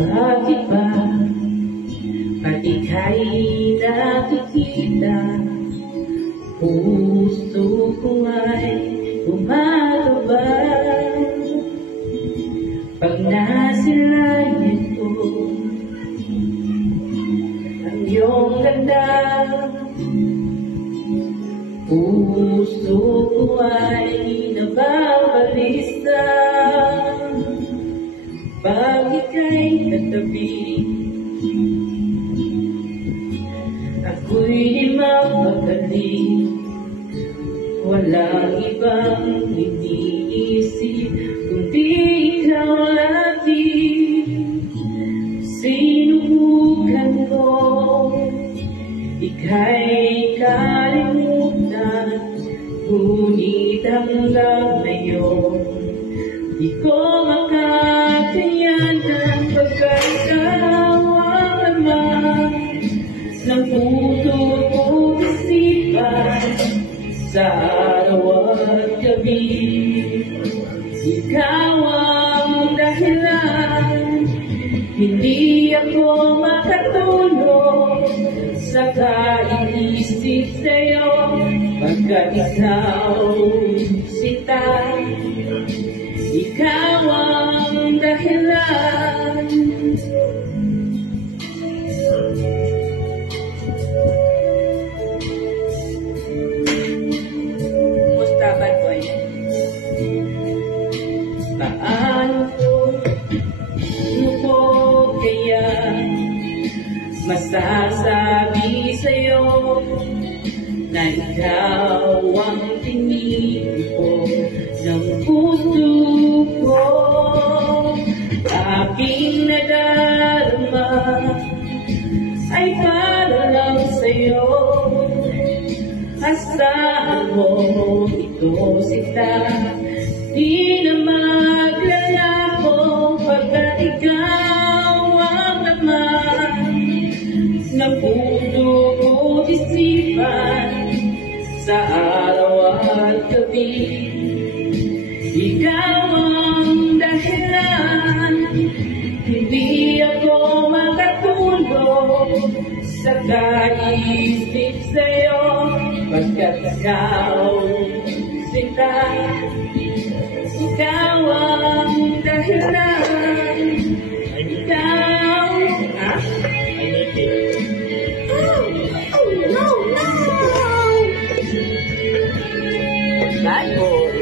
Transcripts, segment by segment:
Bakit ba pag ika'y nakikita, puso ko ay umatubag? Pag nasilayan ko ang iyong ganda, puso ko ay nababalisa. Pag ika'y natabi, ako'y di mapakali. Walang ibang iniisip kundi ikaw lagi. Sinubukan ko ika'y kalimutan, ngunit hanggang ngayon di ko makakayanan, pagkat ikaw ang laman ng puso ko't isipan sa araw at gabi. Ikaw ang dahilan, hindi ako makatulog sa kaiisip sa'yo, pagkat ikaw sinta. Ikaw ang dahilan. Kumusta, bad boy? Paano ko kaya masasabi sa'yo na ikaw ang tinipid ko ng puso ko? Aking nadarama ay para lang sa'yo. Asahan mo ito sinta, di na maglalaho, pagkat ikaw ang laman ng puso ko't isipan sa araw at gabi. Ikaw ang dahilan, hindi ako makatulog sa kaiisip sa'yo, pagkat ikaw sinta. Ikaw ang dahilan. Ikaw bad boy.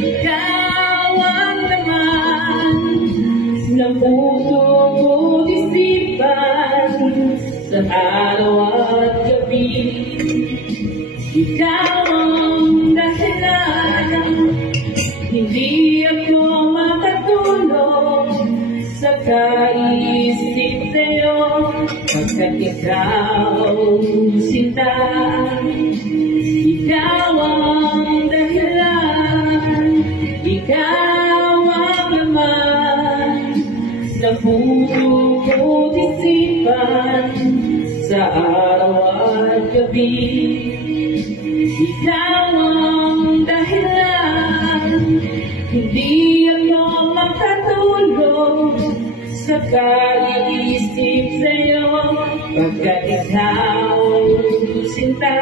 Ikaw ang laman ng puso ko't isipan sa araw at gabi. Ikaw ang dahilan, hindi ako makatulog sa kaiisip sa'yo, pagkat ikaw sinta. Ikaw ang dahilan, ikaw ang laman ng puso ko't isipan sa araw at gabi. Ikaw ang dahilan, hindi ako makatulog sa kaiisip sa'yo, pagkat ikaw sinta.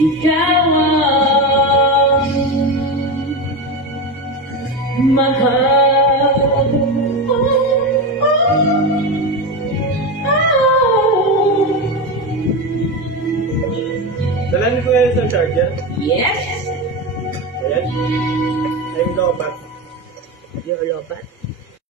Ikaw ang mahal. Dalan ko yan sa charger? Yes! Ayan. I'm lobat. You're lobat.